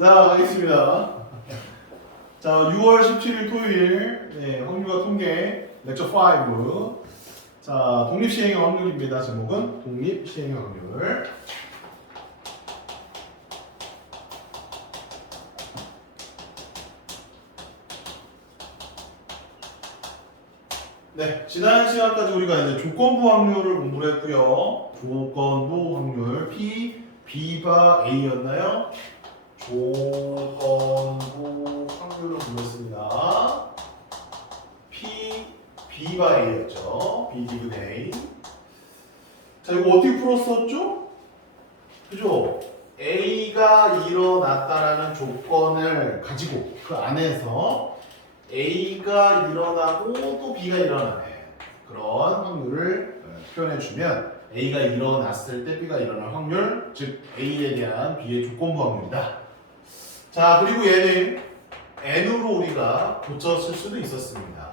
자, 가겠습니다. 자, 6월 17일 토요일 확률과 통계 렉처 5. 자, 독립시행의 확률입니다. 제목은 독립시행의 확률. 네, 지난 시간까지 우리가 이제 조건부 확률을 공부를 했고요. 조건부 확률 P, B가 A였나요? 조건부 확률을 공부했습니다. P, B가 A였죠. B 기분 A. 자, 이거 어떻게 풀었었죠? 그죠? A가 일어났다라는 조건을 가지고 그 안에서 A가 일어나고 또 B가 일어나네. 그런 확률을 표현해주면 A가 일어났을 때 B가 일어날 확률, 즉 A에 대한 B의 조건부 확률이다. 자, 그리고 얘는 N으로 우리가 고쳤을 수도 있었습니다.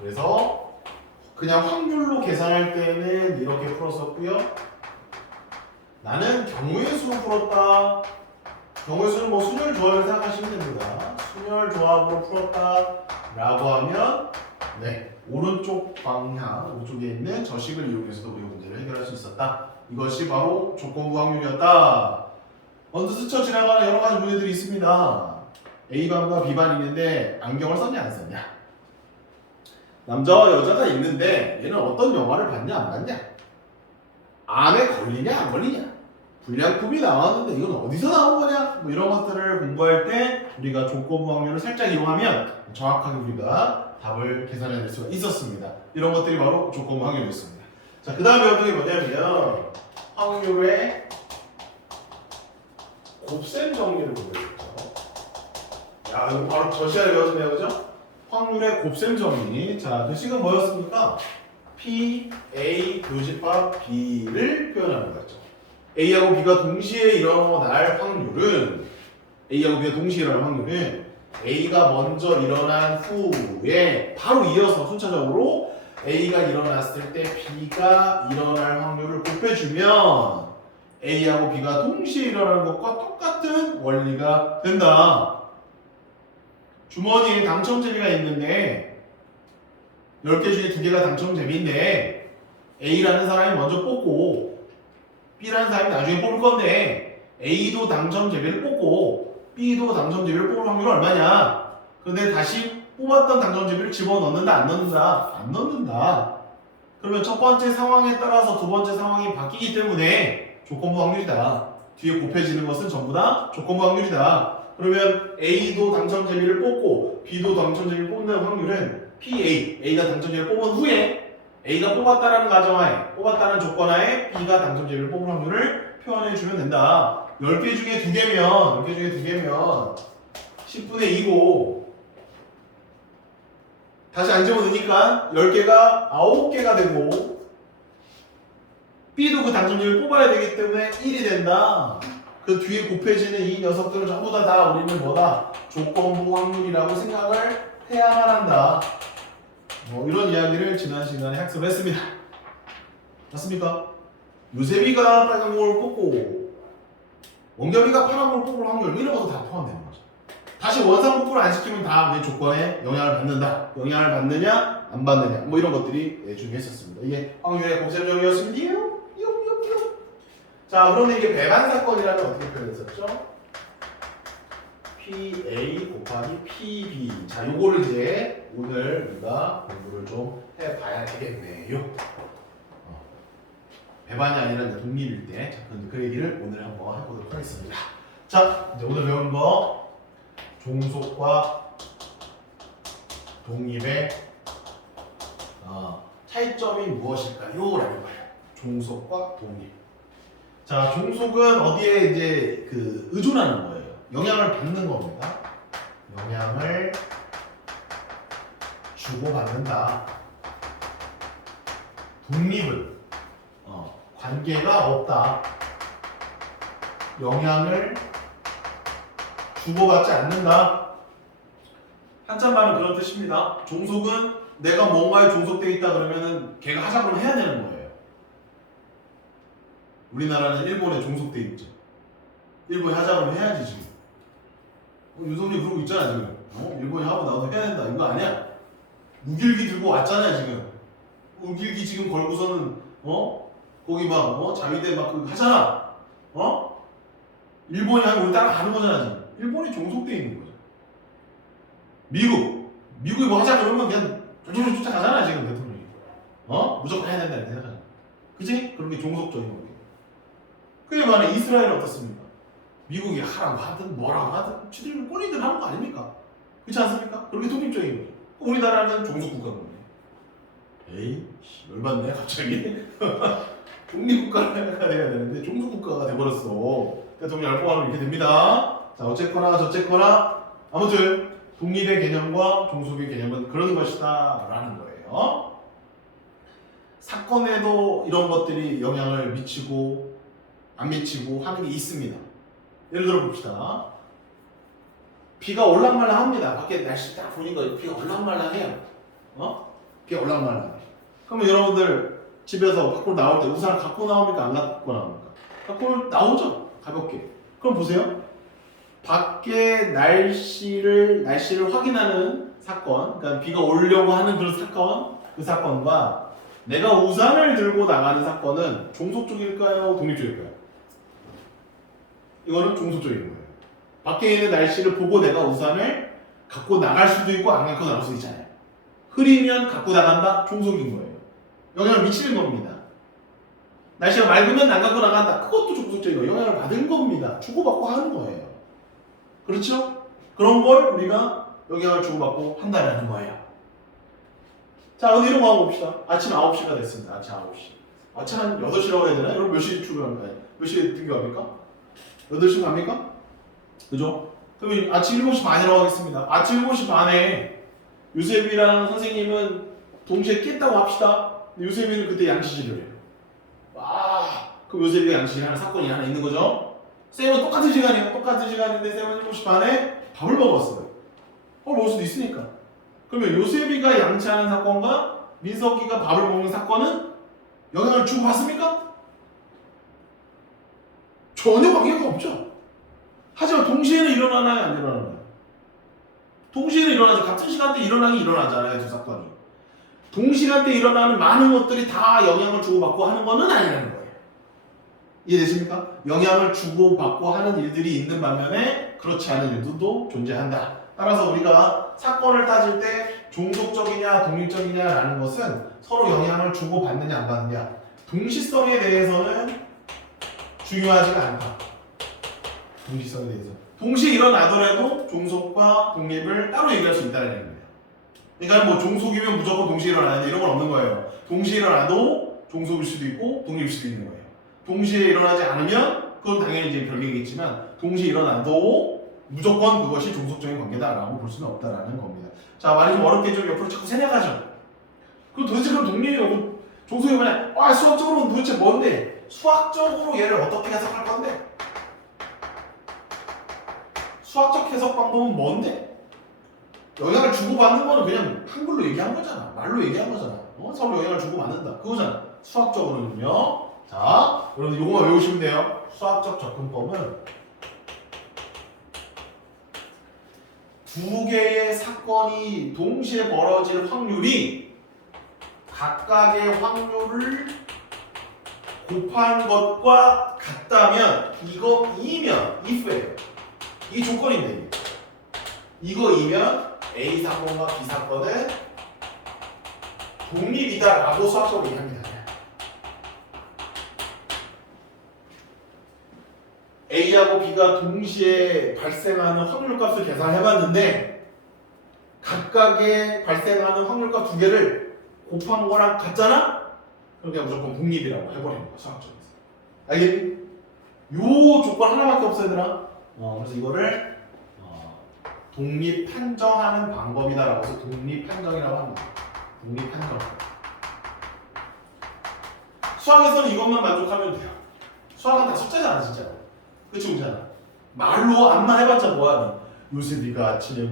그래서 그냥 확률로 계산할 때는 이렇게 풀었었고요. 나는 경우의 수로 풀었다. 경우의 수는 뭐 순열 조합을 생각하시면 됩니다. 순열 조합으로 풀었다 라고 하면 오른쪽 방향, 오른쪽에 있는 저식을 이용해서도 우리 문제를 해결할 수 있었다. 이것이 바로 조건부 확률이었다. 먼저 스쳐 지나가는 여러 가지 문제들이 있습니다. A반과 B반이 있는데 안경을 썼냐 안 썼냐. 남자와 여자가 있는데 얘는 어떤 영화를 봤냐 안 봤냐. 암에 걸리냐 안 걸리냐. 불량품이 나왔는데 이건 어디서 나온 거냐? 뭐 이런 것들을 공부할 때 우리가 조건부 확률을 살짝 이용하면 정확하게 우리가 답을 계산해낼 수가 있었습니다. 이런 것들이 바로 조건부 확률이었습니다. 자, 그 다음에 어떤 게 뭐냐면 확률의 곱셈 정리를 공부했죠. 야, 이거 바로 저 시간에 배웠네요, 그죠? 확률의 곱셈 정리. 자, 그 식은 뭐였습니까? P, A, 교집합 B를 표현하는 거였죠. A하고 B가 동시에 일어날 확률은 A하고 B가 동시에 일어날 확률은 A가 먼저 일어난 후에 바로 이어서 순차적으로 A가 일어났을 때 B가 일어날 확률을 곱해주면 A하고 B가 동시에 일어나는 것과 똑같은 원리가 된다. 주머니에 당첨제비가 있는데 10개 중에 2개가 당첨제비인데 A라는 사람이 먼저 뽑고 B라는 사람이 나중에 뽑을 건데 A도 당첨제비를 뽑고 B도 당첨제비를 뽑을 확률은 얼마냐? 그런데 다시 뽑았던 당첨제비를 집어넣는다 안 넣는다? 안 넣는다. 그러면 첫 번째 상황에 따라서 두 번째 상황이 바뀌기 때문에 조건부 확률이다. 뒤에 곱해지는 것은 전부 다 조건부 확률이다. 그러면 A도 당첨제비를 뽑고 B도 당첨제비를 뽑는 확률은 PA, A가 당첨제비를 뽑은 후에 A가 뽑았다라는 가정하에, 뽑았다는 조건하에 B가 당첨제비를 뽑을 확률을 표현해주면 된다. 10개 중에 2개면, 10개 중에 2개면 10분의 2고 다시 안 집어넣으니까 10개가 9개가 되고 B도 그 당첨제비를 뽑아야 되기 때문에 1이 된다. 그 뒤에 곱해지는 이 녀석들은 전부 다 우리는 뭐다? 조건부 확률이라고 생각을 해야만 한다. 뭐 이런 이야기를 지난 시간에 학습을 했습니다. 맞습니까? 유세비가 빨간 공을 뽑고 원겸이가 파란 공을 뽑을 확률 이런 것도 다 포함되는 거죠. 다시 원상복구를 안 시키면 다 내 조건에 영향을 받는다. 영향을 받느냐 안 받느냐 뭐 이런 것들이 중요했었습니다. 이게 확률의 곱셈정이었습니다. 자, 그런데 이게 배반 사건이라면 어떻게 표현했었죠? PA 곱하기 PB. 자, 요거를 이제 오늘 우리가 공부를 좀 해봐야 되겠네요. 배반이 아니라 이제 독립일 때. 자, 그 얘기를 오늘 한번 해보도록 하겠습니다. 자, 이제 오늘 배운 거 종속과 독립의 차이점이 무엇일까요? 라는 거예요. 종속과 독립. 자, 종속은 어디에 이제 의존하는 거예요. 영향을 받는 겁니다. 영향을 주고받는다. 독립은 관계가 없다. 영향을 주고받지 않는다. 한자말은 그런 뜻입니다. 종속은 내가 뭔가에 종속되어 있다 그러면은 걔가 하자고 해야 되는 거예요. 우리나라는 일본에 종속되어 있죠. 일본이 하자고 해야지 지금. 윤석열 그러고 있잖아 지금. 일본이 하고 나도 해야 된다. 이거 아니야. 무길기 들고 왔잖아요 지금. 무길기 지금 걸고서는 거기 막 자위대 막 그거 하잖아. 일본이 하면 우리 따라가는 거잖아 지금. 일본이 종속돼 있는 거죠. 미국이 뭐 하자 그러면 그냥 쫄쫄쫄 쫓아가잖아 지금 대통령이. 무조건 해야 된다 이렇게 생각하잖아. 그치? 그런 게 종속적인 거예요. 그에 반해 이스라엘은 어떻습니까? 미국이 하라고 하든 뭐라고 하든 지들 본인들 하는 거 아닙니까? 그렇지 않습니까? 그렇게 독립적인 거죠. 우리나라는 종속국가인 거예요. 에이, 열받네 갑자기. 독립국가가 돼야 되는데 종속국가가 돼버렸어. 대통령을 뽑아놓으면 이렇게 됩니다. 자, 어쨌거나 저쨌거나 아무튼 독립의 개념과 종속의 개념은 그런 것이다 라는 거예요. 사건에도 이런 것들이 영향을 미치고 안 미치고 하는 게 있습니다. 예를 들어 봅시다. 비가 올랑말랑합니다. 밖에 날씨 딱 보니까 비가 올랑말랑해요. 비가 올랑말랑해. 그러면 여러분들 집에서 밖으로 나올 때 우산을 갖고 나옵니까? 안 갖고 나옵니까? 갖고 나오죠. 가볍게. 그럼 보세요. 밖에 날씨를 확인하는 사건, 그러니까 비가 오려고 하는 그런 사건, 그 사건과 내가 우산을 들고 나가는 사건은 종속적일까요? 독립적일까요? 이거는 종속적인 거예요. 밖에 있는 날씨를 보고 내가 우산을 갖고 나갈 수도 있고 안 갖고 나갈 수도 있잖아요. 흐리면 갖고 나간다? 종속인 거예요. 영향을 미치는 겁니다. 날씨가 맑으면 안 갖고 나간다? 그것도 종속적인 거예요. 영향을 받은 겁니다. 주고받고 하는 거예요. 그렇죠? 그런 걸 우리가 영향을 주고받고 한다는 거예요. 자, 어디 이런 거 한번 봅시다. 아침 9시가 됐습니다. 아침 9시. 아침 한 8시라고 해야 되나? 여러분 몇 시에 출근합니까? 몇 시에 등교합니까? 8시 갑니까? 그죠? 그럼 아침 7시 반이라고 하겠습니다. 아침 7시 반에 유세비랑 선생님은 동시에 깼다고 합시다. 근데 유세비는 그때 양치질을 해요. 그럼 유세비가 양치질하는 사건이 하나 있는 거죠? 쌤은 똑같은 시간이에요. 똑같은 시간인데 쌤은 7시 반에 밥을 먹었어요. 먹을 수도 있으니까. 그러면 요셉이가 양치하는 사건과 민석이가 밥을 먹는 사건은 영향을 주고 받습니까? 전혀 관계가 없죠. 하지만 동시에는 일어나나요? 안 일어나나요? 동시에는 일어나죠. 같은 시간대에 일어나긴 일어나잖아요. 두 사건이. 동시간대에 일어나는 많은 것들이 다 영향을 주고받고 하는 거는 아니라는 거예요. 이해되십니까? 영향을 주고받고 하는 일들이 있는 반면에 그렇지 않은 일들도 존재한다. 따라서 우리가 사건을 따질 때 종속적이냐 독립적이냐라는 것은 서로 영향을 주고받느냐 안 받느냐 동시성에 대해서는 중요하지가 않다. 동시성에 대해서 동시에 일어나더라도 종속과 독립을 따로 얘기할 수 있다는 얘기입니다. 그러니까 뭐 종속이면 무조건 동시에 일어나는데 이런 건 없는 거예요. 동시에 일어나도 종속일 수도 있고 독립일 수도 있는 거예요. 동시에 일어나지 않으면 그건 당연히 이제 별개겠지만 동시에 일어나도 무조건 그것이 종속적인 관계다라고 볼 수는 없다라는 겁니다. 자, 말이 좀 어렵게 좀 옆으로 자꾸 생략하죠. 그럼 도대체 그럼 독립이고 종속이 뭐냐? 수학적으로는 도대체 뭔데? 수학적으로 얘를 어떻게 해석할 건데? 수학적 해석 방법은 뭔데? 영향을 주고받는 거는 그냥 한글로 얘기한 거잖아. 말로 얘기한 거잖아. 서로 영향을 주고받는다. 그거잖아. 수학적으로는요. 자, 여러분 이거만 외우시면 돼요. 수학적 접근법은 두 개의 사건이 동시에 벌어질 확률이 각각의 확률을 곱한 것과 같다면 이거이면 if예요. 이 조건인데 이거이면 A 사건과 B 사건은 독립이다라고 수학적으로 얘기합니다. A하고 B가 동시에 발생하는 확률값을 계산해봤는데 각각의 발생하는 확률값 두 개를 곱한 거랑 같잖아? 그럼 그냥 무조건 독립이라고 해버리는 거야 수학적에서. 알겠니? 요 조건 하나밖에 없어 얘들아. 그래서 이거를 독립 판정하는 방법이다라고 해서 독립 판정이라고 합니다. 독립 판정. 수학에서는 이것만 만족하면 돼요. 수학은 다 숫자잖아 진짜. 그치 그렇잖아. 말로 안만 해봤자 뭐하니? 요셉이가 아침에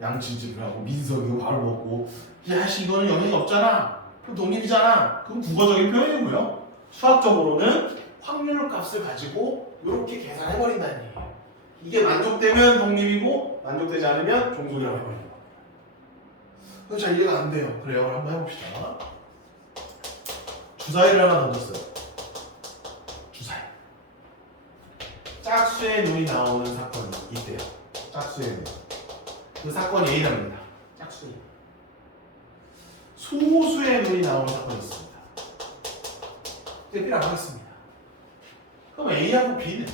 양치질을 하고 민석이가 밥을 먹고 야씨 이거는 영향이 없잖아. 그럼 독립이잖아. 그건 국어적인 표현이고요. 수학적으로는 확률 값을 가지고 이렇게 계산해버린다는 얘기예요. 이게 만족되면 독립이고 만족되지 않으면 종속이라고 해버리는 겁니다. 그럼 잘 이해가 안 돼요. 그래요. 그럼 한번 해봅시다. 주사위를 하나 던졌어요. 주사위. 짝수의 눈이 나오는 사건이 있대요. 짝수의 눈. 그 사건이 A랍니다. 짝수의 눈. 소수의 눈이 나오는 사건이 있습니다. B라고 하겠습니다. 그럼 A하고 B는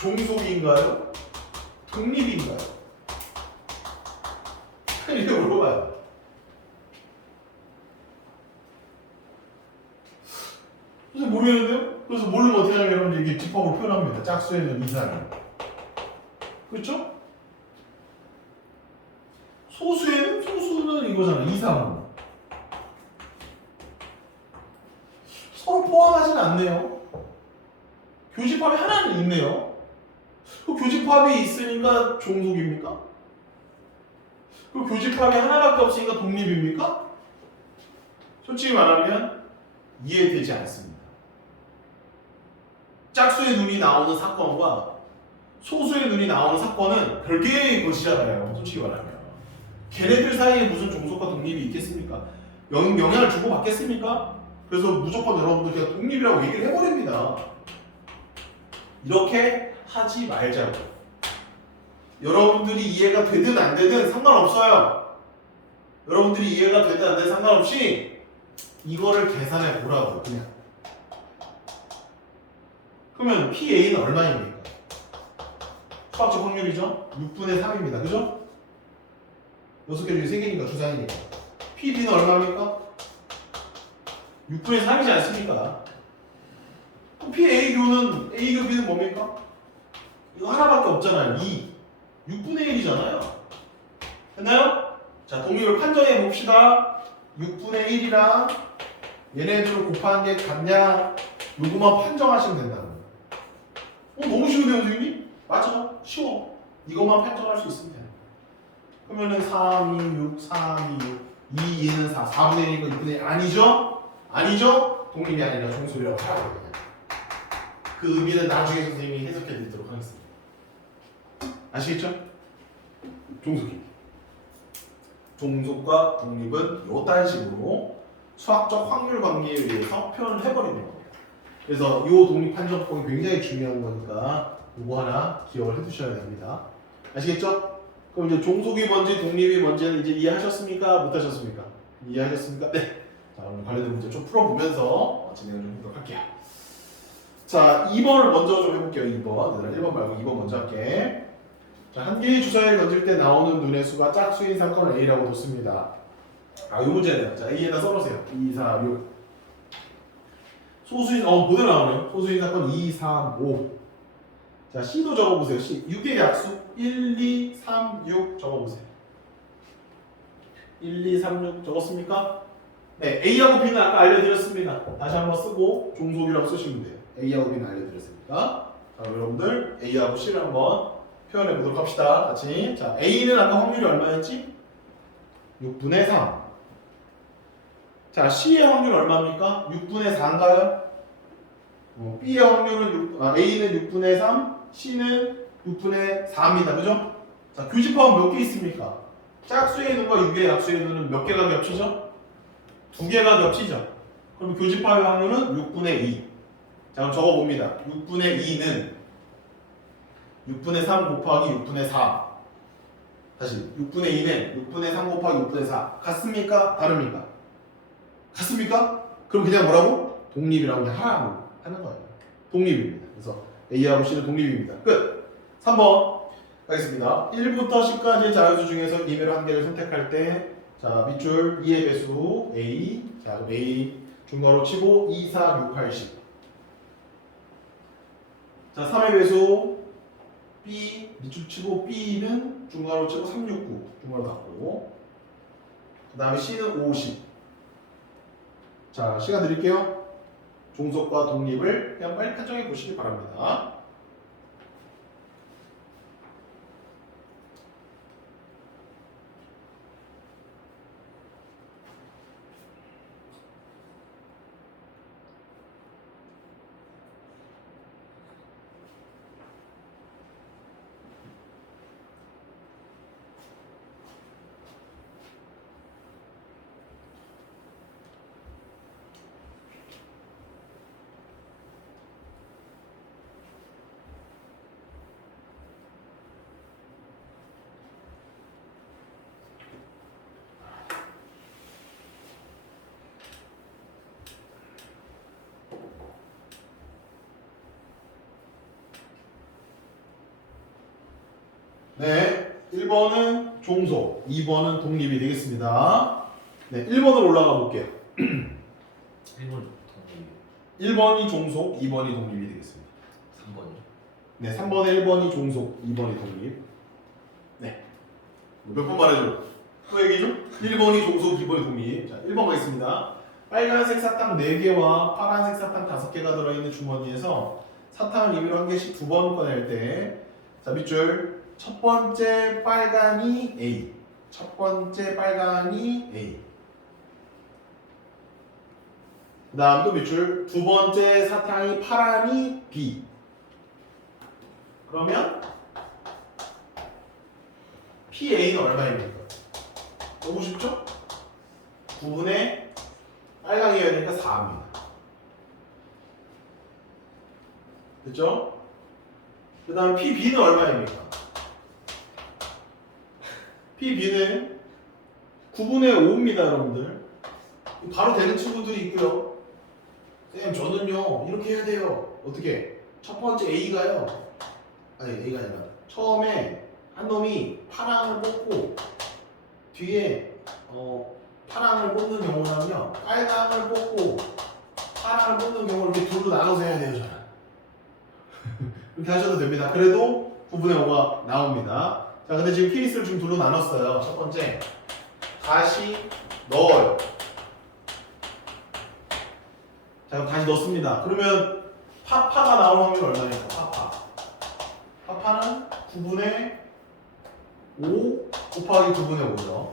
종속인가요? 독립인가요? 이렇게 물어봐요. 그래서 모르겠는데요? 그래서 모르면 어떻게 하냐면 여러분들 이게 집합으로 표현합니다. 짝수에는 이상이. 그렇죠? 소수는 이거잖아. 이상. 서로 포함하진 않네요. 교집합이 하나는 있네요. 그 교집합이 있으니까 종속입니까? 그 교집합이 하나밖에 없으니까 독립입니까? 솔직히 말하면 이해되지 않습니다. 짝수의 눈이 나오는 사건과 소수의 눈이 나오는 사건은 별개의 것이잖아요. 솔직히 말하면. 걔네들 사이에 무슨 종속과 독립이 있겠습니까? 영향을 주고 받겠습니까? 그래서 무조건 여러분들 그냥 독립이라고 얘기를 해버립니다. 이렇게 하지 말자고. 여러분들이 이해가 되든 안 되든 상관없어요. 여러분들이 이해가 되든 안 되든 상관없이 이거를 계산해 보라고 그냥. 그러면 PA는 얼마입니까? 수학적 확률이죠? 6분의 3입니다. 그죠? 6개 중에 3개니까 주사위니까. PB는 얼마입니까? 6분의 3이지 않습니까? PA교는 A교 B는 뭡니까? 이거 하나밖에 없잖아요. 2. 6분의 1이잖아요. 됐나요? 자, 독립을 판정해 봅시다. 6분의 1이랑 얘네들을 곱하는 게 같냐? 요거만 판정하시면 된다는 거예요. 너무 쉬운데요, 선생님? 맞아. 쉬워. 이것만 판정할 수 있으면 돼요. 그러면은 3, 2, 6, 3, 2, 6, 2, 2는 4, 4분의 1이니까 6분의 1 아니죠? 아니죠? 독립이 아니라 종속이라고 하라고 그냥. 그 의미는 나중에 선생님이 해석해 드리도록 하겠습니다. 아시겠죠? 종속입니다. 종속과 독립은 이딴 식으로 수학적 확률 관계에 의해서 표현을 해버리는 겁니다. 그래서 이 독립 판정법이 굉장히 중요한 거니까 이거 하나 기억을 해두셔야 됩니다. 아시겠죠? 그럼 이제 종속이 뭔지 독립이 뭔지는 이제 이해하셨습니까? 못하셨습니까? 이해하셨습니까? 네. 자, 오늘 관련된 문제 좀 풀어보면서 진행을 좀 해보도록 할게요. 자, 2번을 먼저 좀 해볼게요. 2번. 얘들아 1번 말고 2번 먼저 할게. 자, 한 개의 주사위를 던질 때 나오는 눈의 수가 짝수인 사건을 A라고 뒀습니다. 이 문제는 자, A에다 써놓으세요. 2, 4, 6. 소수인, 그대로 나오네요. 소수인 사건 2, 3, 5. 자, C도 적어보세요. C. 6의 약수 1, 2, 3, 6 적어보세요. 1, 2, 3, 6 적었습니까? 네, A하고 B는 아까 알려드렸습니다. 다시 한번 쓰고 종속이라고 쓰시면 돼요. A하고 B는 알려드렸으니까. 자, 여러분들 A하고 C를 한번 표현해 보도록 합시다. 같이. 자, A는 아까 확률이 얼마였지? 6분의 3. 자, C의 확률 얼마입니까? 6분의 4인가요? B의 확률은 A는 6분의 3, C는 6분의 4입니다. 그죠? 자, 교집합은 몇 개 있습니까? 짝수의 눈과 6의 약수의 눈은 몇 개가 겹치죠? 2개가 겹치죠? 그럼 교집합의 확률은 6분의 2. 자, 그럼 적어봅니다. 6분의 2는 6분의 3 곱하기 6분의 4. 다시 6분의 2는 6분의 3 곱하기 6분의 4. 같습니까? 다릅니까? 같습니까? 그럼 그냥 뭐라고? 독립이라고 그냥 하는 거예요. 독립입니다. 그래서 A하고 C는 독립입니다. 끝! 3번 가겠습니다. 1부터 10까지의 자연수 중에서 이외로 한 개를 선택할 때 자, 밑줄 2의 배수 A. 자, A 중괄호 치고 2, 4, 6, 8, 10. 자, 3의 배수 B 밑줄 치고 B는 중괄호 치고 3, 6, 9 중괄호 닫고 그 다음에 C는 5, 10. 자, 시간 드릴게요. 종속과 독립을 그냥 빨리 판정해 보시기 바랍니다. 네, 1번은 종속, 2번은 독립이 되겠습니다. 네, 1번으로 올라가 볼게요. 1번 동립. 1번이 종속, 2번이 독립이 되겠습니다. 3번이요? 네, 3번에 1번이 종속, 2번이 독립. 네. 몇 번 말해줘? 또 얘기해줘? 1번이 종속, 2번이 독립. 자, 1번 가겠습니다. 빨간색 사탕 4개와 파란색 사탕 5개가 들어있는 주머니에서 사탕을 임의로 한 개씩 2번 꺼낼 때, 자, 밑줄. 첫 번째 빨간이 A. 첫 번째 빨간이 A. 그 다음 또 밑줄. 두 번째 사탕이 파란이 B. 그러면 PA는 얼마입니까? 너무 쉽죠? 9분의 빨강이어야 되니까 4입니다. 됐죠? 그 다음 PB는 얼마입니까? PB는 9분의 5입니다, 여러분들. 바로 되는 친구들이 있고요. 쌤, 저는요, 이렇게 해야 돼요. 어떻게? 첫 번째 A가요. 아니, A가 아니라. 처음에 한 놈이 파랑을 뽑고, 뒤에, 파랑을 뽑는 경우라면, 빨강을 뽑고, 파랑을 뽑는 경우를 이렇게 둘로 나눠서 해야 돼요, 저는. 이렇게 하셔도 됩니다. 그래도 9분의 5가 나옵니다. 자, 근데 지금 케이스를 지금 둘로 나눴어요. 첫 번째, 다시 넣어요. 자, 그럼 다시 넣습니다. 그러면 파파가 나올 확률 얼마입니까? 파파는 9분의 5 곱하기 9분의 5죠.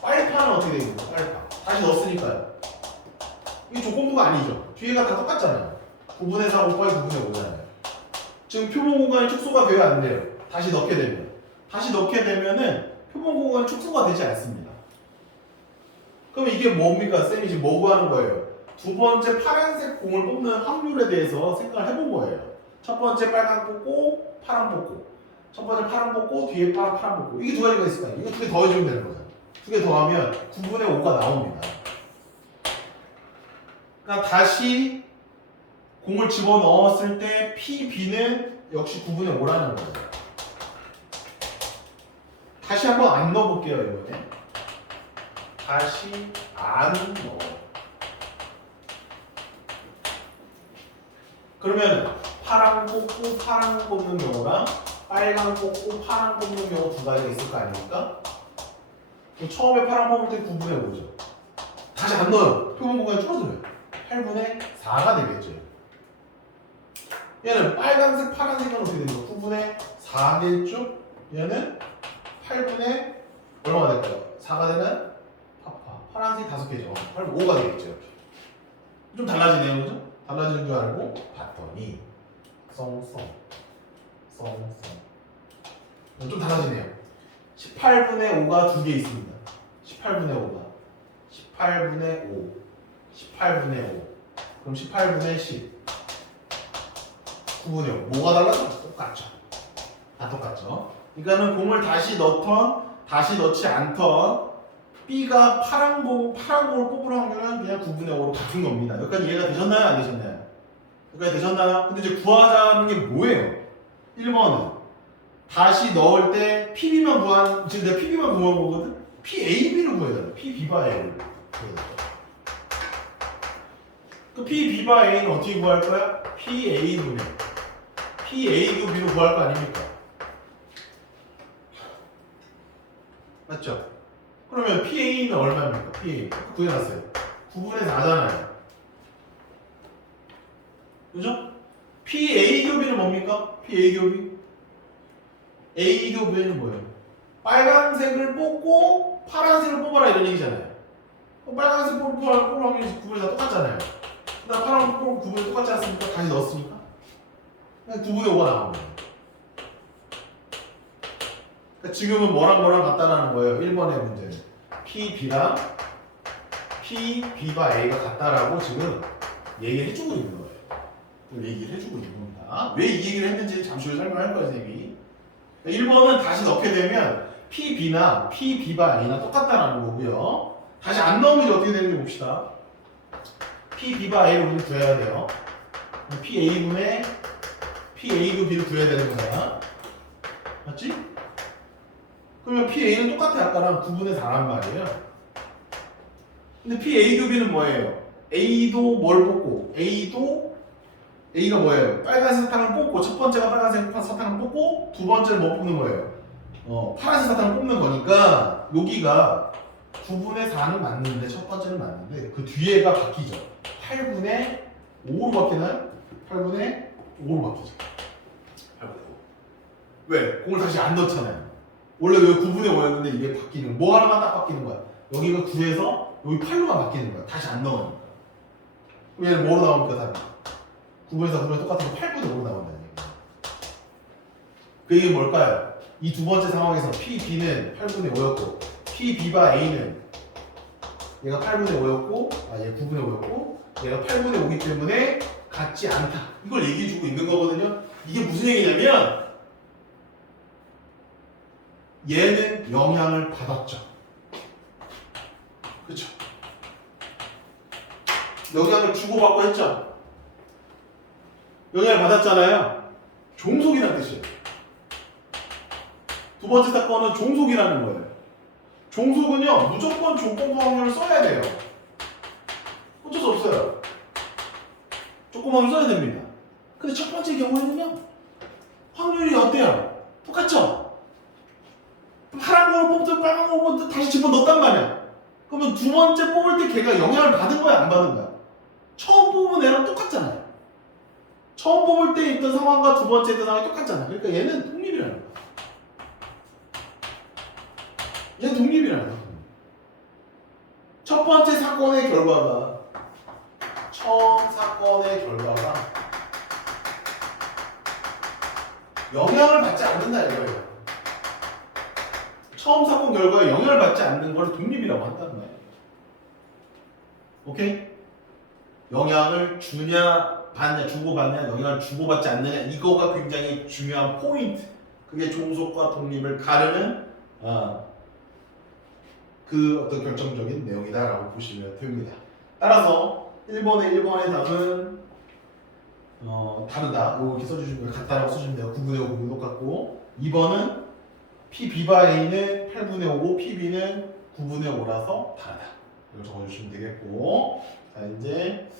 빨파는 어떻게 됩니까? 빨파. 다시 넣었으니까요. 이게 조건부가 아니죠. 뒤에가 다 똑같잖아요. 9분의 4 곱하기 9분의 5잖아요. 지금 표본 공간이 축소가 돼야 안 돼요. 다시 넣게 되면. 다시 넣게 되면은 표본 공간이 축소가 되지 않습니다. 그럼 이게 뭡니까? 쌤이 지금 뭐 구하는 거예요? 두 번째 파란색 공을 뽑는 확률에 대해서 생각을 해본 거예요. 첫 번째 빨강 뽑고 파란 뽑고, 첫 번째 파란 뽑고 뒤에 파란 뽑고, 이게 두 가지가 있을까요? 이거 두 개 더해주면 되는 거죠. 두 개 더하면 9분의 5가 나옵니다. 그러니까 다시 공을 집어넣었을 때 PB는 역시 9분의 5라는 거예요. 다시 한번 안 넣어볼게요, 이번에. 다시 안 넣어. 그러면 파랑 뽑고 파랑 뽑는 경우랑 빨강 뽑고 파랑 뽑는 경우 두 가지가 있을 거 아닙니까? 그럼 처음에 파랑 뽑을 때 9분의 5죠. 다시 안 넣어요. 표본 공간이 줄어들어요. 8분의 4가 되겠죠. 얘는 빨간색, 파란색은 어떻게 되는 거예요? 9분의 4겠죠? 얘는 8분의 얼마가 될까요? 4가 되는 파란색 5개죠. 5가 되겠죠. 이렇게. 좀 달라지네요, 그죠? 달라지는 줄 알고 봤더니 썽썽 좀 달라지네요. 18분의 5가 두 개 있습니다. 18분의 5가 18분의 5 그럼 18분의 10 9분의 5 뭐가 달라져? 똑같죠. 다 똑같죠. 그러니까는 공을 다시 넣던 다시 넣지 않던 B가 파란 공을 뽑을 확률은 그냥 9분의 5로 같은 겁니다. 여기까지 이해가 되셨나요? 안 되셨나요? 여기까지 되셨나요? 근데 이제 구하자는 게 뭐예요? 1번은 다시 넣을 때 PB만 구한, 지금 내가 PB만 구한 거거든? PAB를 구해야 돼. PB/A를 구해야 돼. 그 PB/A는 어떻게 구할 거야? PA분의 PA도 B로 구할 거 아닙니까? 맞죠? 그러면 PA는 얼마입니까? PA 구해놨어요. 9분의 4잖아요. 그죠? PA 교비는 뭡니까? PA 교비 A 교비는 뭐예요? 빨간색을 뽑고 파란색을 뽑아라 이런 얘기잖아요. 빨간색 뽑을 확률이 9분의 4 똑같잖아요. 그다음 파란색 뽑을 9분의 똑같지 않습니까? 다시 넣었으니까 그냥 9분의 5가 나온 거예요. 그러니까 지금은 뭐랑 같다라는 거예요. 1번의 문제는 PB랑 PB가 A가 같다라고 지금 얘기를 해주고 있는 거예요. 얘기를 해주고 있는 겁니다. 왜 이 얘기를 했는지 잠시 후에 설명할 거예요, 선생님이. 1번은 다시 넣게 되면 PB나 PB가 A나 똑같다라는 거고요. 다시 안 넣으면 어떻게 되는지 봅시다. PB가 A를 우리는 구해야 돼요. PA분의 PA도 B를 구해야 되는 거잖아. 맞지? 그러면 PA는 똑같아. 아까랑 9분의 4란 말이에요. 근데 PA 교비는 뭐예요? A도 뭘 뽑고 A가 뭐예요? 빨간색 사탕을 뽑고 첫 번째가 빨간색 사탕을 뽑고 두 번째는 뭐 뽑는 거예요? 파란색 사탕을 뽑는 거니까 여기가 9분의 4는 맞는데 첫 번째는 맞는데 그 뒤에가 바뀌죠. 8분의 5로 바뀌나요? 8분의 5로 바뀌죠. 8분의 5. 왜? 그걸 다시 안 넣잖아요. 원래 여기 9분의 5였는데 이게 바뀌는 뭐 하나만 딱 바뀌는 거야. 여기가 9에서 여기 8로만 바뀌는 거야. 다시 안 넣으니까. 그럼 얘는 뭐로 나옵니까? 답이 9분의 4, 9분의 똑같은 거 8분의 5로 나온다는 얘기야. 그 얘기는 뭘까요? 이 두 번째 상황에서 PB는 8분의 5였고 PB바 A는 얘가 8분의 5였고 얘 9분의 5였고 얘가 8분의 5이기 때문에 같지 않다. 이걸 얘기해주고 있는 거거든요. 이게 무슨 얘기냐면 얘는 영향을 받았죠. 그렇죠? 영향을 주고받고 했죠. 영향을 받았잖아요. 종속이라는 뜻이에요. 두 번째 사건은 종속이라는 거예요. 종속은요 무조건 조건부 확률을 써야 돼요. 어쩔 수 없어요. 조건부 확률 써야 됩니다. 근데 첫 번째 경우에는요 확률이 어때요? 똑같죠? 파란 거를 뽑든 빨간 거를 뽑든 다시 집어넣었단 말이야. 그러면 두 번째 뽑을 때 걔가 영향을 받은 거야 안 받은 거야? 처음 뽑은 애랑 똑같잖아요. 처음 뽑을 때 있던 상황과 두 번째 있던 상황이 똑같잖아. 그러니까 얘는 독립이라는 거야. 얘는 독립이라는 거야. 첫 번째 사건의 결과가 처음 사건의 결과가 영향을 받지 않는다 이거예요. 처음 사건 결과에 영향을 받지 않는 걸 독립이라고 한다는 거예요. 오케이? 영향을 주냐 받냐 주고받냐 영향을 주고받지 않느냐 이거가 굉장히 중요한 포인트. 그게 종속과 독립을 가르는 그 어떤 결정적인 내용이다라고 보시면 됩니다. 따라서 1번의 답은 다르다. 이렇게 써주시면 같다라고 써주시면 돼요. 9분의 5, 9분의 똑같고 2번은 PB바 A는 8분의 5고 PB는 9분의 5라서 다르다. 이걸 적어주시면 되겠고 자 이제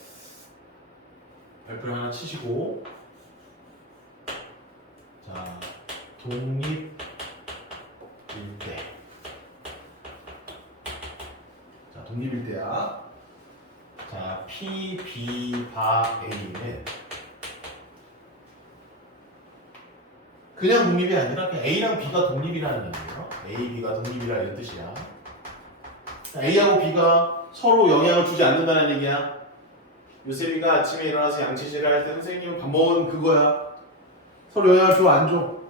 발표를 하나 치시고 자 독립일 때 자 독립일 때야 자 PB바 A는 그냥 독립이 아니라 그냥 A랑 B가 독립이라는 얘기예요. A, B가 독립이라 이런 뜻이야. A하고 B가 서로 영향을 주지 않는다는 얘기야. 요셉이가 아침에 일어나서 양치질을 할 때 선생님은 밥 먹은 그거야. 서로 영향을 줘? 안 줘?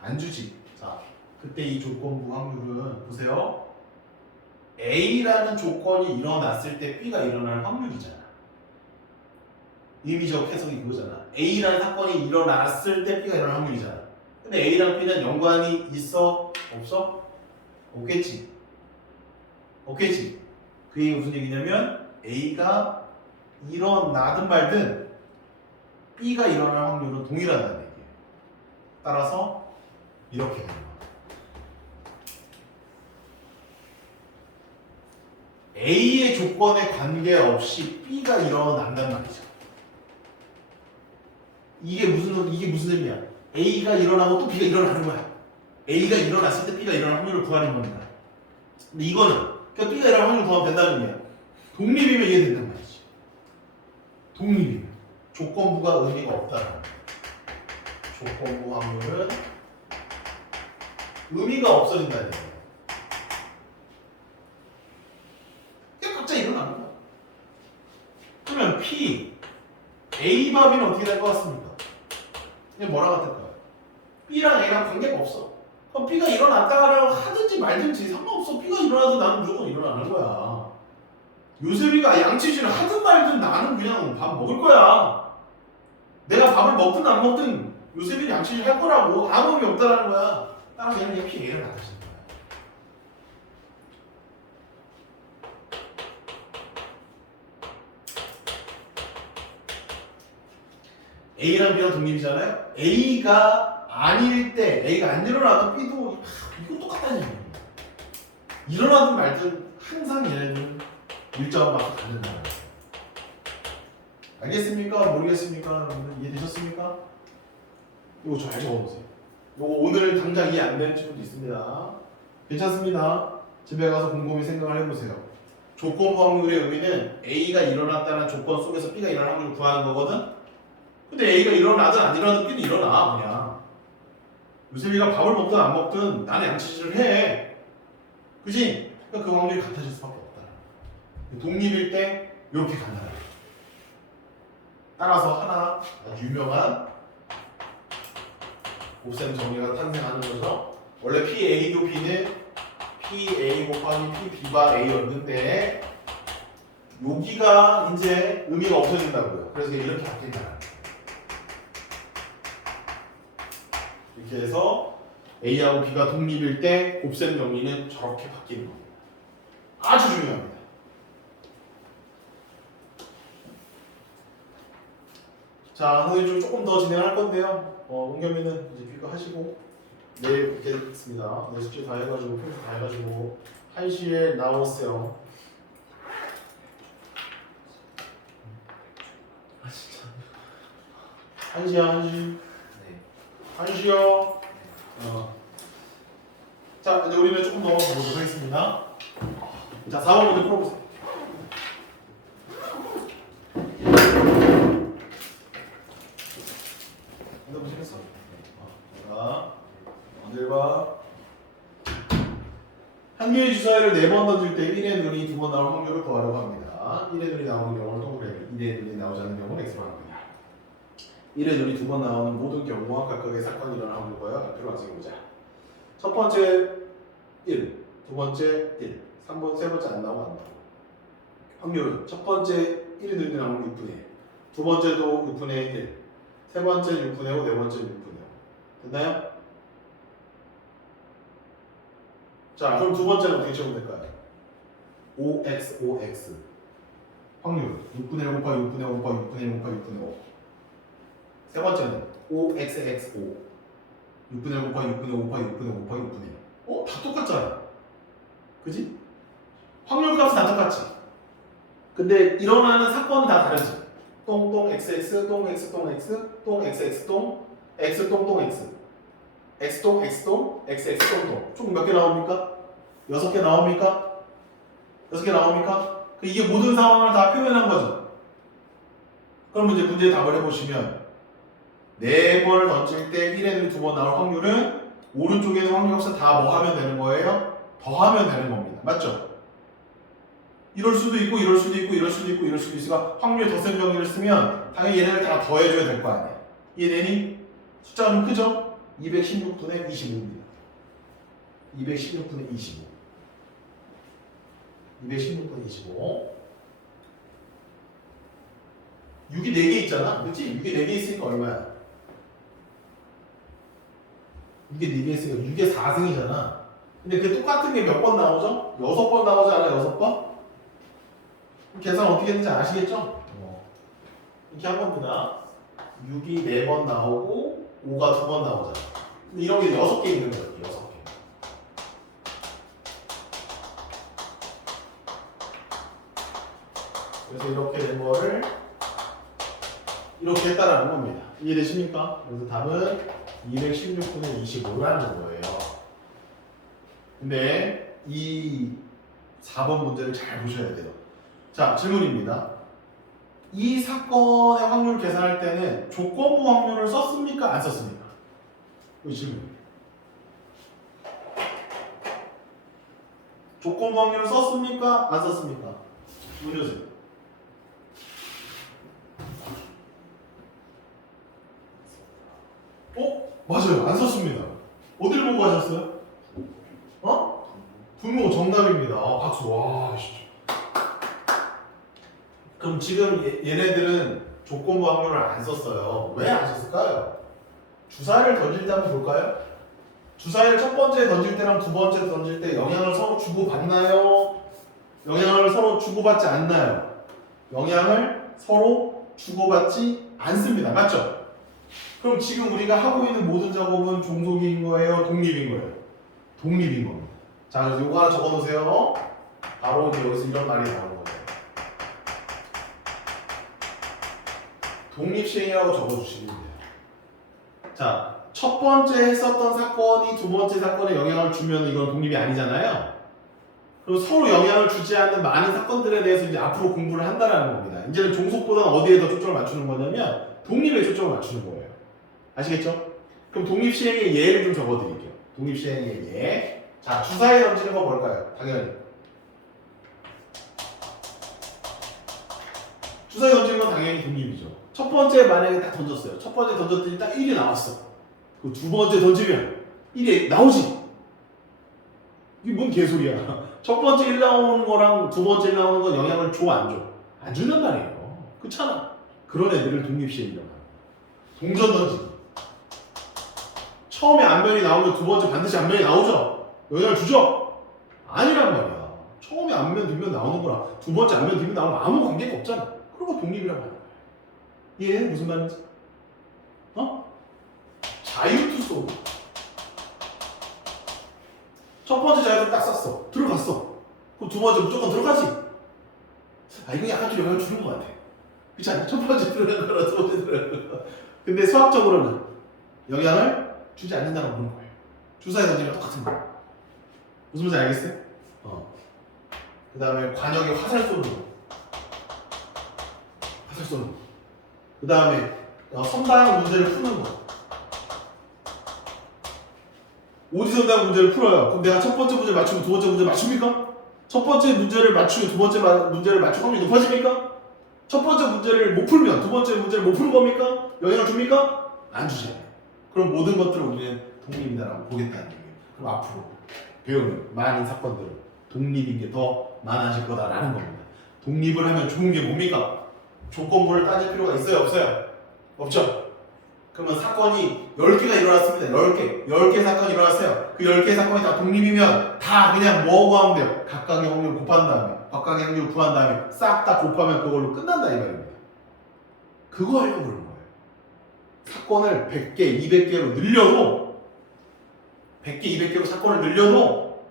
안 주지. 자, 그때 이 조건부 확률은 보세요. A라는 조건이 일어났을 때 B가 일어날 확률이잖아. 의미적 해석이 그거잖아. A라는 사건이 일어났을 때 B가 일어날 확률이잖아. 근데 A랑 B는 연관이 있어? 없어? 없겠지. 없겠지. 그 얘기 무슨 얘기냐면 A가 일어나든 말든 B가 일어날 확률은 동일하다는 얘기예요. 따라서 이렇게 되는 거야. A의 조건에 관계없이 B가 일어난단 말이죠. 이게 무슨 의미야? A가 일어나고 또 B가 일어나는 거야. A가 일어났을 때 B가 일어날 확률을 구하는 겁니다. 근데 이거는 그러니까 B가 일어날 확률을 구하면 된다는 의미야. 독립이면 이해된단 말이지. 독립이면 조건부가 의미가 없다는 거야. 조건부 확률은 의미가 없어진다는 얘기야. 그냥 각자 일어나는 거야. 그러면 P A 밥이는 어떻게 될 것 같습니까? 이게 뭐랑 같을까요? B랑 A랑 관계가 없어. 그럼 B가 일어났다고 하든지 말든지 상관없어. B가 일어나도 나는 무조건 일어나는 거야. 요셉이가 양치질을 하든 말든 나는 그냥 밥 먹을 거야. 내가 밥을 먹든 안 먹든 요셉이 양치질 할 거라고. 아무 의미 없다라는 거야. 따라서 얘는 P, A를 나타내는 거야. A랑 B랑 독립이잖아요. A가 아닐 때 A가 안 일어나도 B도 이거 똑같다는 얘기예요. 일어나든 말든 항상 얘네들은 일정한 밖에 갖는다는 거예요. 알겠습니까? 모르겠습니까? 여러분들 이해되셨습니까? 이거 잘 적어보세요. 이거 오늘 당장 이해 안 되는 친구도 있습니다. 괜찮습니다. 집에 가서 곰곰이 생각을 해보세요. 조건 확률의 의미는 A가 일어났다는 조건 속에서 B가 일어날 확률을 구하는 거거든? 근데 A가 일어나든 안 일어나든 B는 일어나 그냥. 요셉이가 밥을 먹든 안 먹든 나는 양치질을 해. 그지? 그러니까 그 확률이 같아질 수밖에 없다. 독립일 때 이렇게 간다. 따라서 하나 아주 유명한 곱셈 정리가 탄생하는 거죠. 원래 PA 교P는 PA 곱하기 PB가 A였는데 여기가 이제 의미가 없어진다고요. 그래서 이렇게 바뀐다. 이렇게 해서 A하고 B가 독립일 때 곱셈 정리는 저렇게 바뀌는 겁니다. 아주 중요합니다. 자, 선생님 조금 더 진행할 건데요. 옹겸이는 이제 귀가하시고 내일 뵙겠습니다. 내일 숙제 다 해가지고 평소 다 해가지고 1시에 나오세요. 아 진짜. 1시야 1시. 네. 1시요. 자, 이제 우리는 조금 더 보도록 하겠습니다. 자, 4번 문제 풀어보세요. 너무 재밌어. 자, 어딜 봐. 한 개의 주사위를 4번 던질 때 1의 눈이 2번 나올 확률을 더하려고 합니다. 1의 눈이 나오는 경우는 동그라미, 2의 눈이 나오지 않는 경우는 X로 합니다. 1의 눈이 2번 나오는 모든 경우와 각각의 사건이 일어나는 확률과 각표를 완성해보자. 첫 번째 1, 두 번째 1, 3번, 세 번째 안 나오고 안 나오고. 확률은 첫 번째 1의 눈이 나오면 6분의 1, 두 번째도 6분의 1, 세 번째 6분의 5, 네 번째 6분의 5. 됐나요? 자, 그럼 두 번째는 어떻게 채우면 될까요? 5x, 5x. 확률 6분의 1 곱하기 6분의 5 곱하기 6분의 1 곱하기 6분의 5. 세 번째는 5xx 5. 6분의 1 곱하기 6분의 5 곱하기 6분의 5 곱하기 6분의 1. 다 똑같잖아. 그지? 확률 값은 다 똑같지. 근데 일어나는 사건은 다 다르지. 똥똥 xx, 똥 x, 똥 x, 똥 xx, 똥 x, 똥 똥 x. x똥, x똥, xx, 똥똥. 총 몇 개 나옵니까? 6개 나옵니까? 6개 나옵니까? 이게 모든 상황을 다 표현한 거죠. 그럼 이제 문제의 답을 해보시면 4번을 던질 때 1에는 2번 나올 확률은 오른쪽에 있는 확률 값을 다 뭐 하면 되는 거예요? 더하면 되는 겁니다. 맞죠? 이럴 수도 있고 이럴 수도 있고 이럴 수도 있고 이럴 수도 있으니까 확률 덧셈 정리를 쓰면 당연히 얘네를 다 더해줘야 될 거 아니에요. 얘네니 숫자가 좀 크죠? 216분의 25입니다. 216분의 25. 216분의 25. 6이 4개 있잖아. 그렇지? 6이 4개 있으니까 얼마야? 6이 4개 있으니까 6의 4승이잖아. 근데 그게 똑같은 게 몇 번 나오죠? 6번 나오지 않아요? 6번? 계산 어떻게 했는지 아시겠죠? 이렇게 한 겁니다. 6이 4번 나오고 5가 2번 나오잖아. 근데 이런 게 6개 있는 거예요. 6개. 그래서 이렇게 된 거를 이렇게 했다라는 겁니다. 이해되십니까? 그래서 답은 216분의 25라는 거예요. 근데 이 4번 문제를 잘 보셔야 돼요. 자, 질문입니다. 이 사건의 확률 계산할 때는 조건부 확률을 썼습니까? 안 썼습니까? 이 질문입니다. 조건부 확률을 썼습니까? 안 썼습니까? 문제세요. 맞아요. 안 썼습니다. 어디를 보고 하셨어요? 분모 정답입니다. 박수. 와, 씨. 그럼 지금 얘네들은 조건부 확률을 안 썼어요. 왜 안 썼을까요? 주사위를 던질 때 한번 볼까요? 주사위를 첫 번째 던질 때랑 두 번째 던질 때 영향을 서로 주고받나요? 영향을 서로 주고받지 않나요? 영향을 서로 주고받지 않습니다. 맞죠? 그럼 지금 우리가 하고 있는 모든 작업은 종속인 거예요? 독립인 거예요? 독립인 겁니다. 자, 그래서 이거 하나 적어 놓으세요. 바로 이제 여기서 이런 말이 나오는 거예요. 독립시행이라고 적어주시면 돼요. 자, 첫 번째 했었던 사건이 두 번째 사건에 영향을 주면 이건 독립이 아니잖아요. 그럼 서로 영향을 주지 않는 많은 사건들에 대해서 이제 앞으로 공부를 한다라는 겁니다. 이제는 종속보다는 어디에 더 초점을 맞추는 거냐면 독립에 초점을 맞추는 거예요. 아시겠죠? 그럼 독립시행의 예를 좀 적어드릴게요. 독립시행의 예. 자, 주사에 던지는 거 뭘까요? 당연히. 주사에 던지는 건 당연히 독립이죠. 첫 번째 만약에 딱 던졌어요. 첫 번째 던졌더니 딱 1이 나왔어. 그 두 번째 던지면 1이 나오지. 이게 뭔 개소리야. 첫 번째 1 나오는 거랑 두 번째 1 나오는 건 영향을 줘, 안 줘? 안 준단 말이에요. 그렇잖아. 그런 애들을 독립시행이라고 합니다. 동전 던지기. 처음에 안면이 나오면 두 번째 반드시 안면이 나오죠? 영향을 주죠? 아니란 말이야. 처음에 안면, 뒷면 나오는 거랑 두 번째 안면, 뒷면 나오면 아무 관계가 없잖아. 그런 거 독립이라고 하는 거야. 이해해? 무슨 말인지? 어? 자유투소. 첫 번째 자유투 딱 쐈어. 들어갔어. 그럼 두 번째 무조건 들어가지? 아, 이거 약간 좀 영향을 주는 것 같아. 그렇지 않냐? 첫 번째 들어간 거랑 두 번째 들어간 거. 근데 수학적으로는 영향을 주지 않는다고 보는 거예요. 주사에 던지면 똑같은 거예요. 무슨 말인지 알겠어요? 그 다음에 관역에 화살 쏘는 거. 화살 쏘는 거. 그 다음에 선다형 문제를 푸는 거. 오지선다형 문제를 풀어요. 그럼 내가 첫 번째 문제 맞추고 두 번째 문제 맞춥니까? 첫 번째 문제를 맞추고 두 번째 문제를 맞출 확률이 높아집니까? 첫 번째 문제를 못 풀면 두 번째 문제를 못 푸는 겁니까? 영향을 줍니까? 안 주잖아요. 그럼 모든 것들을 우리는 독립이다라고 보겠다는 얘기예요. 그럼 앞으로 배우는 많은 사건들은 독립인 게 더 많아질 거다라는 겁니다. 독립을 하면 좋은 게 뭡니까? 조건부를 따질 필요가 있어요? 없어요? 없죠? 그러면 사건이 10개가 일어났습니다. 10개 사건이 일어났어요. 그 10개 사건이 다 독립이면 다 그냥 뭐하고 하면 돼요? 각각의 확률을 곱한 다음에 각각의 확률을 구한 다음에 싹 다 곱하면 그걸로 끝난다 이 말입니다. 그거 하려고 그러는 거예요. 사건을 100개, 200개로 늘려도 100개, 200개로 사건을 늘려도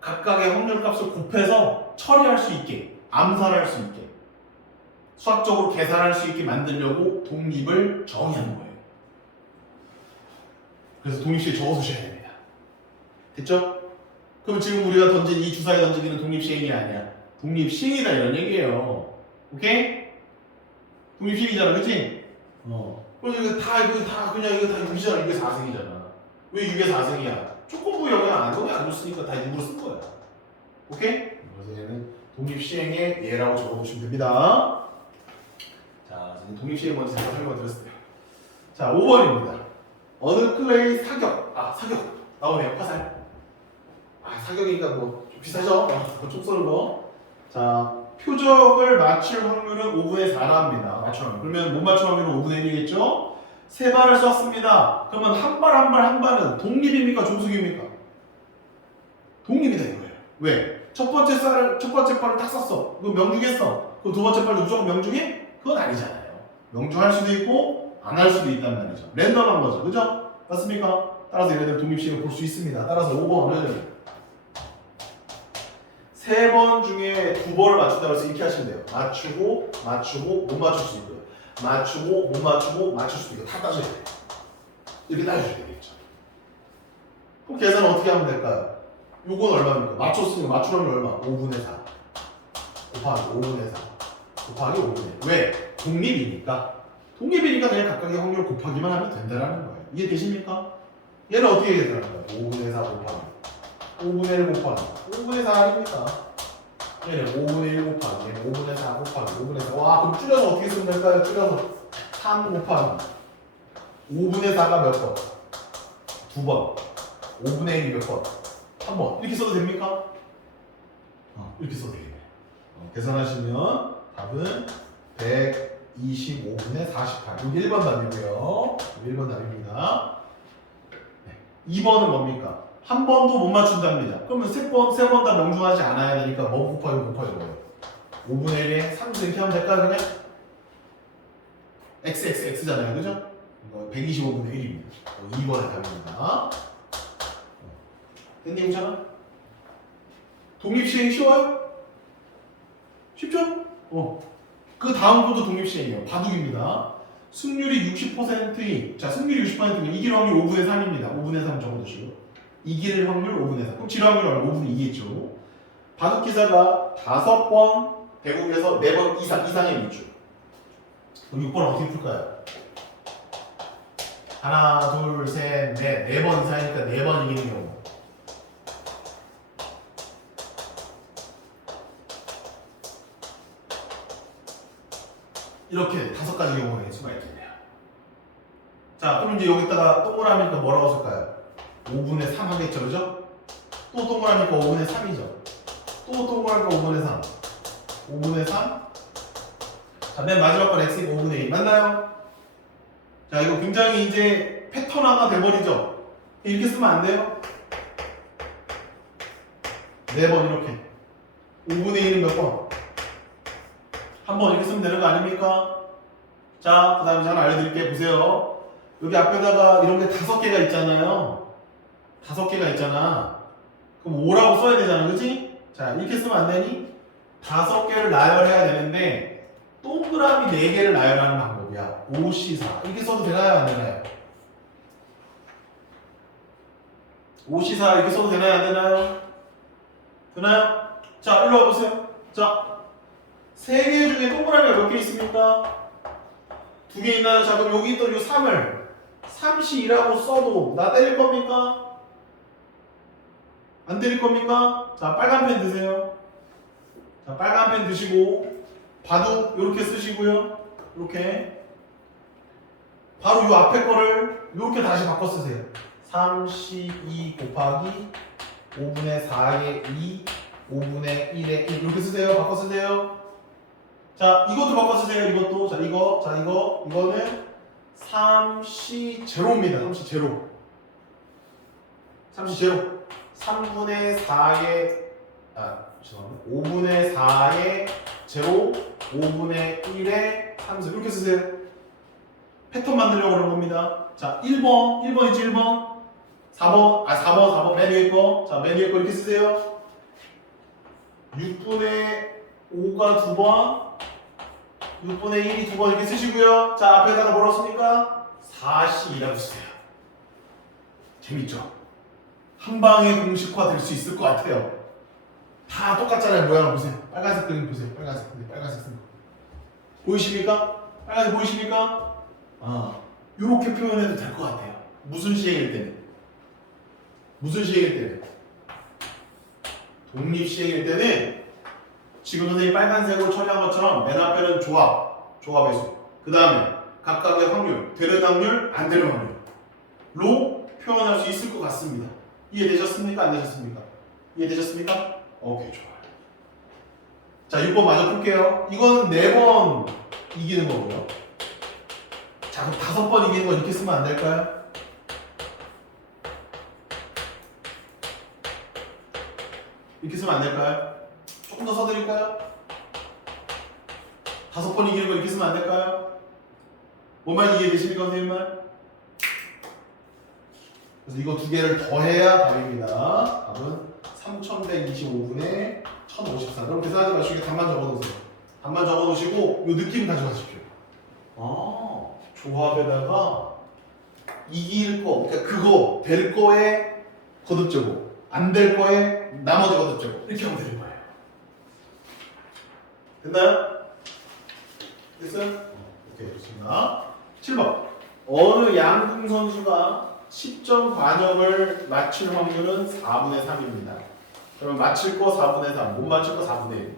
각각의 확률 값을 곱해서 처리할 수 있게, 암산할 수 있게, 수학적으로 계산할 수 있게 만들려고 독립을 정의하는 거예요. 그래서 독립시에 적어두셔야 됩니다. 됐죠? 그럼 지금 우리가 던진 이 주사에 던지기는 독립시행이 아니야. 독립시행이다 이런 얘기예요. 오케이? 독립시행이잖아, 그치? 그래서 이거 다 그냥 이거 다 6이잖아. 이게 4승이잖아. 왜 6에 4승이야? 조건부 영향 안 줬으니까 다 6으로 쓴 거야. 오케이? 그래서 얘는 독립시행의 예라고 적어보시면 됩니다. 자, 독립시행 먼저 잠깐 설명드렸어요. 자, 5번입니다. 어느 클레이 사격. 사격. 나오네요. 화살. 사격이니까 뭐 좀 비싸죠? 총 쏘는 거. 자, 표적을 맞출 확률은 5분의 4라 합니다. 맞출 확률. 그러면 못 맞출 확률은 5분의 1이겠죠? 세 발을 쐈습니다. 그러면 한 발은 독립입니까? 종속입니까? 독립이다 이거예요. 왜? 첫 번째 발을 딱 쐈어. 그거 명중했어. 그럼 두 번째 발도 무조건 명중해? 그건 아니잖아요. 명중할 수도 있고 안 할 수도 있단 말이죠. 랜덤한 거죠. 그죠? 맞습니까? 따라서 얘네들 독립시행을 볼 수 있습니다. 따라서 5번은 3번 중에 2번을 맞춘다고 해서 이렇게 하시면 돼요. 맞추고 못 맞출 수 있고요. 맞추고 못 맞추고 맞출 수도 있고 다 따져야 돼요. 이렇게 따져야 되겠죠. 그럼 계산 어떻게 하면 될까요? 요건 얼마입니까? 맞췄으니까 맞출 확률 얼마? 5분의 4 곱하기 5분의 4 곱하기 5분의 1. 왜? 독립이니까 그냥 각각의 확률 곱하기만 하면 된다는 거예요. 이해되십니까? 얘는 어떻게 계산하는 거예요? 5분의 4 곱하기 5분의 1 곱하기 5분의 4 아닙니까? 얘는 5분의 1 곱하기 얘는 5분의 4 곱하기 5분의 4. 와, 그럼 줄여서 어떻게 쓰면 될까요? 줄여서 3 곱하기 5분의 4가 몇 번? 2번. 5분의 1이 몇 번? 3번. 이렇게 써도 됩니까? 이렇게 써도 되겠네요. 계산하시면 답은 125분의 48. 여기 1번 답이고요. 1번 답입니다. 2번은 뭡니까? 한 번도 못 맞춘답니다. 그러면 세 번 다 명중하지 않아야 되니까 뭐 곱하기 거예요. 5분의 1에 3 이렇게 하면 될까요? 그냥? x잖아요. 그죠? 이거 125분의 1입니다. 2번의 답입니다. 됐니, 괜찮아? 독립시행 쉬워요? 쉽죠? 그 다음부터 독립시행이에요. 바둑입니다. 승률이 60%인, 자, 승률이 60%면 이길 확률 5분의 3입니다. 5분의 3 적어두시고. 이길 확률 5분의 3. 그럼 질 확률 얼마? 5분의 2겠죠. 바둑 기사가 5번, 대국에서 4번 이상의 밑줄. 그럼 6번 어떻게 풀까요? 하나, 둘, 셋, 넷, 4번 이상이니까 4번 이기는 경우. 이렇게 5가지 경우가 수가 있겠네요. 자, 그럼 이제 여기다가 동그라미니까 뭐라고 쓸까요? 5분의 3 하겠죠, 그죠? 또 동그라미니까 5분의 3이죠. 또 동그라미니까 5분의 3. 5분의 3. 자, 맨 마지막 건 x가 5분의 1. 맞나요? 자, 이거 굉장히 이제 패턴화가 돼버리죠? 이렇게 쓰면 안 돼요? 4번 이렇게. 5분의 1은 몇 번? 한 번 이렇게 쓰면 되는 거 아닙니까? 자, 그 다음에 하나 알려드릴게요. 보세요. 여기 앞에다가 이런 게 5개가 있잖아요. 5개가 있잖아. 그럼 5라고 써야 되잖아. 그치? 자, 이렇게 쓰면 안 되니? 5개를 나열해야 되는데 동그라미 4개를 나열하는 방법이야. 5C4 이렇게 써도 되나요? 안 되나요? 5C4 이렇게 써도 되나요? 안 되나요? 되나요? 자, 일로 와보세요. 자, 3개 중에 동그라미가 몇 개 있습니까? 2개 있나요? 자, 그럼 여기 있던 이 3을 3C2라고 써도 나 때릴 겁니까? 안 때릴 겁니까? 자, 빨간 펜 드세요. 자, 빨간 펜 드시고 바둑 이렇게 쓰시고요. 이렇게 바로 이 앞에 거를 이렇게 다시 바꿔 쓰세요. 3C2 곱하기 5분의 4의 2 5분의 1의 1 이렇게 쓰세요. 바꿔 쓰세요. 자, 이것도 바꿔 쓰세요. 이것도. 자, 이거는 3C 제로입니다. 3C 제로. 3C 제로. 3분의 4의 죄송합니다. 5분의 4의 제로, 5분의 1의 3수 이렇게 쓰세요. 패턴 만들려고 그런 겁니다. 자, 1번 있지 1번. 4번 맨 위에 거. 자, 맨 위에 거 이렇게 쓰세요. 6분의 5가 2번, 6분의 1이 2번 이렇게 쓰시고요. 자, 앞에다가 뭐라고 씁니까? 4C2라고 쓰세요. 재밌죠? 한 방에 공식화 될 수 있을 것 같아요. 다 똑같잖아요. 모양을 보세요. 빨간색 그림 보세요. 빨간색 쓴 거. 보이십니까? 빨간색 보이십니까? 요렇게 표현해도 될 것 같아요. 무슨 시행일 때는? 무슨 시행일 때는? 독립 시행일 때는 지금 선생님이 빨간색으로 처리한 것처럼 맨 앞에는 조합의 수. 그 다음에 각각의 확률, 되는 확률, 안 되는 확률로 표현할 수 있을 것 같습니다. 이해되셨습니까? 안 되셨습니까? 이해되셨습니까? 오케이, 좋아요. 자, 6번 마저 풀게요. 이거는 4번 이기는 거고요. 자, 그럼 5번 이기는 거 이렇게 쓰면 안 될까요? 이렇게 쓰면 안 될까요? 조금 더 써드릴까요? 5번 이기는 거 이렇게 쓰면 안 될까요? 뭐만 이해되십니까, 선생님 말? 그래서 이거 2개를 더해야 답입니다. 답은 3125분의 1054. 그럼 계산하지 마시고 답만 적어놓으세요. 답만 적어놓으시고 이 느낌 가져가십시오. 조합에다가 이길 거, 그러니까 그거 될 거에 거듭제곱, 안 될 거에 나머지 거듭제곱 이렇게 하면 되는 거예요. 됐나요? 됐어요? 오케이, 좋습니다. 7번. 어느 양궁 선수가 10점 관역을 맞출 확률은 4분의 3입니다. 그러면 맞힐 거 4분의 3, 못 맞힐 거 4분의 1.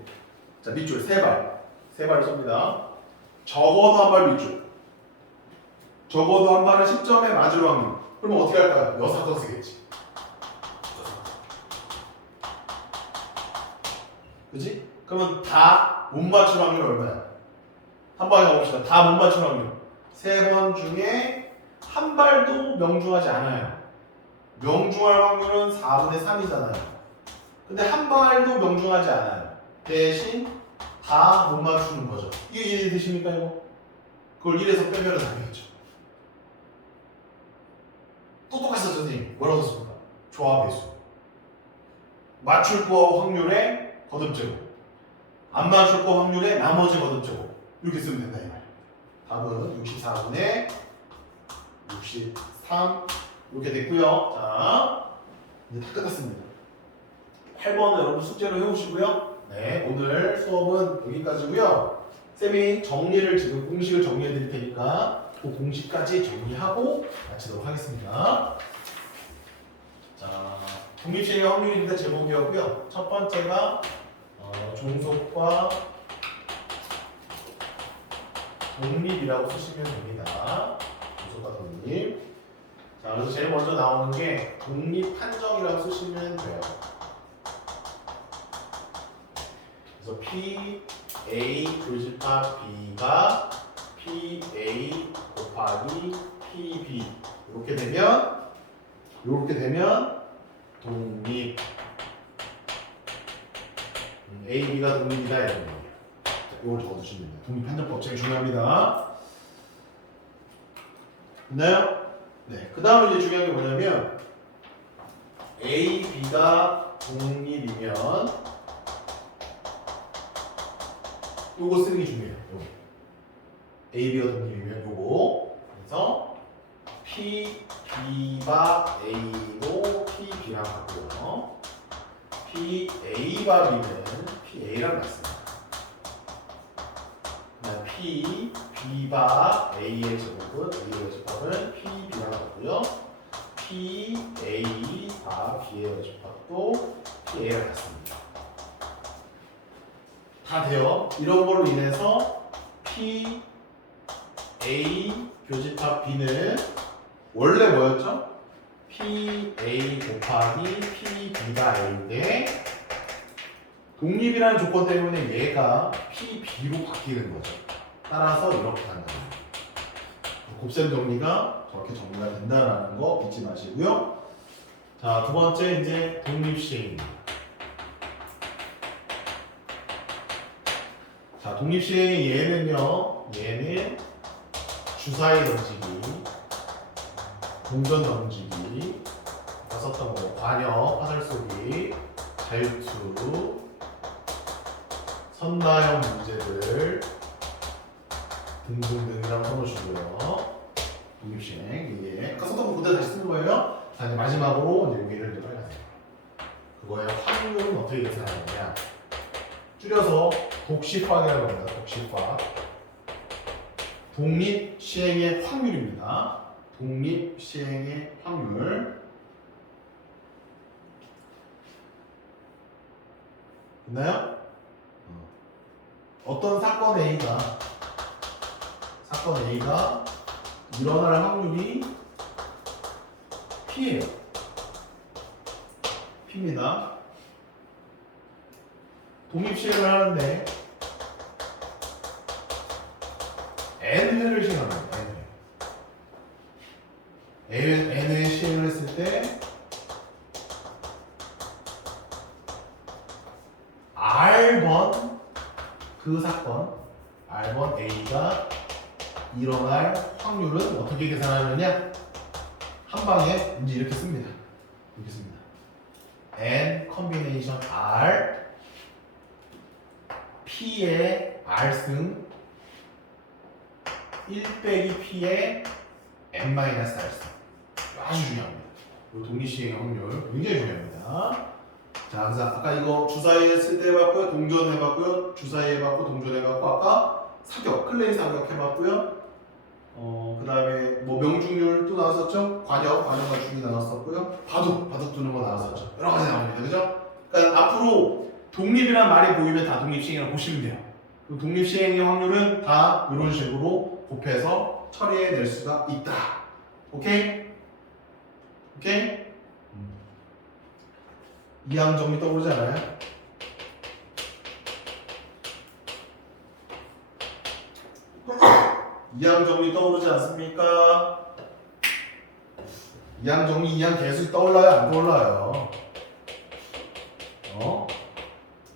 자, 밑줄 3발을 씁니다. 적어도 한 발 밑줄. 적어도 한 발은 10점에 맞을 확률. 그러면 어떻게 할까요? 여사도 쓰겠지. 그지? 그러면 다 못 맞출 확률 얼마야? 한 방에 가봅시다. 다 못 맞출 확률. 3번 중에 한 발도 명중하지 않아요. 명중할 확률은 4분의 3이잖아요. 근데 한 발도 명중하지 않아요. 대신 다 못 맞추는 거죠. 이게 이해되십니까, 이거? 그걸 1에서 빼면 답이겠죠. 똑똑했어 선생님. 뭐라고 썼습니까? 조합의 수. 맞출 거 확률의 거듭제곱. 안 맞출 거 확률의 나머지 거듭제곱. 이렇게 쓰면 된다 이 말이야. 답은 64분의 63 이렇게 됐고요. 자, 이제 다 끝났습니다. 8번 여러분 숙제로 해오시고요. 네, 오늘 수업은 여기까지고요. 쌤이 정리를 지금 공식을 정리해 드릴 테니까 그 공식까지 정리하고 마치도록 하겠습니다. 자, 독립시행의 확률인데 제목이었고요. 첫 번째가 종속과 독립이라고 쓰시면 됩니다. 종속과 독립. 자, 그래서 제일 먼저 나오는 게 독립 판정이라고 쓰시면 돼요. 그래서 PA 교집합 B가 PA 곱하기 PB 이렇게 되면 독립 A, B가 독립이다 이런 거예요. 이걸 적어주시면 됩니다. 독립 판정법 제일 중요합니다. 됐나요? 네. 그 다음에 이제 중요한 게 뭐냐면 A, B가 독립이면 요거 쓰는 게 중요해요. 요거. A, B가 독립이면 요거. 그래서 P, B가 A로 P, B랑 같고요. P, A가 B는 P, A랑 같습니다. P, B가 A의 제곱은 A의 제곱은 P, B랑 같고요. P, A가 B의 제곱도 P, A랑 같습니다. 다 돼요. 이런 걸로 인해서 P, A 교집합 B는 원래 뭐였죠? P, A 곱하기 P, B가 A인데 독립이라는 조건 때문에 얘가 P, B로 바뀌는 거죠. 따라서 이렇게 간다. 곱셈 정리가 저렇게 정리가 된다라는 거 잊지 마시고요. 자, 두 번째 이제 독립시행입니다. 자, 독립시행의 얘는 주사위 던지기, 동전 던지기, 아까 썼던 거 관여, 화살 쏘기, 자유투, 선다형 문제들 등등등이라고 써놓으시고요. 독립시행 이게 아까 썼던 거 그대로 다시 쓰는 거예요. 자, 이제 마지막으로 이제 여기를 이제 빨리 하세요. 그거의 확률은 어떻게 계산하느냐? 줄여서 독식화라고 합니다. 독식화. 독립시행의 확률입니다. 독립시행의 확률. 됐나요? 어떤 사건 A가 일어날 확률이 P예요. P입니다. 독립시행을 하는데 N회를 시행합니다. N회 시행을 했을 때 R번 그 사건 R번 A가 일어날 확률은 어떻게 계산하느냐? 한 방에 문제 이렇게 씁니다. 이렇게 씁니다. N 컨비네이션 R P의 R승 1 빼기 P의 N-R승 아주 중요합니다. 이 독립시행의 확률 굉장히 중요합니다. 자, 그래서 아까 이거 주사위 했을 때 해봤고요. 동전 해봤고요. 주사위 해봤고 동전 해봤고 아까 사격, 클레이 사격 해봤고요. 그 다음에 뭐 명중률 또 나왔었죠. 관여가 중이 나왔었고요. 바둑 두는 거 나왔었죠. 여러 가지 나옵니다. 그죠? 그러니까 앞으로 독립이란 말이 보이면 다 독립시행이라고 보시면 돼요. 그 독립시행의 확률은 다 이런 식으로 곱해서 처리해낼 수가 있다. 오케이? 오케이? 이항 정리 떠오르지 않아요? 이항 정리 떠오르지 않습니까? 이항 정리, 이항 계속 떠올라요? 안 떠올라요?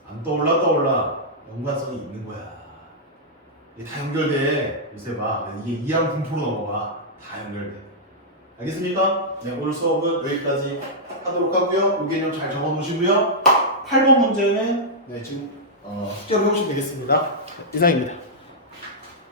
안 떠올라. 연관성이 있는 거야. 이게 다 연결돼. 요새 봐. 이게 이항 분포로 넘어가. 다 연결돼. 알겠습니까? 네, 오늘 수업은 여기까지 하도록 하고요. 이 개념 잘 적어 놓으시고요. 8번 문제는 네, 지금 숙제로 해보시면 되겠습니다. 이상입니다.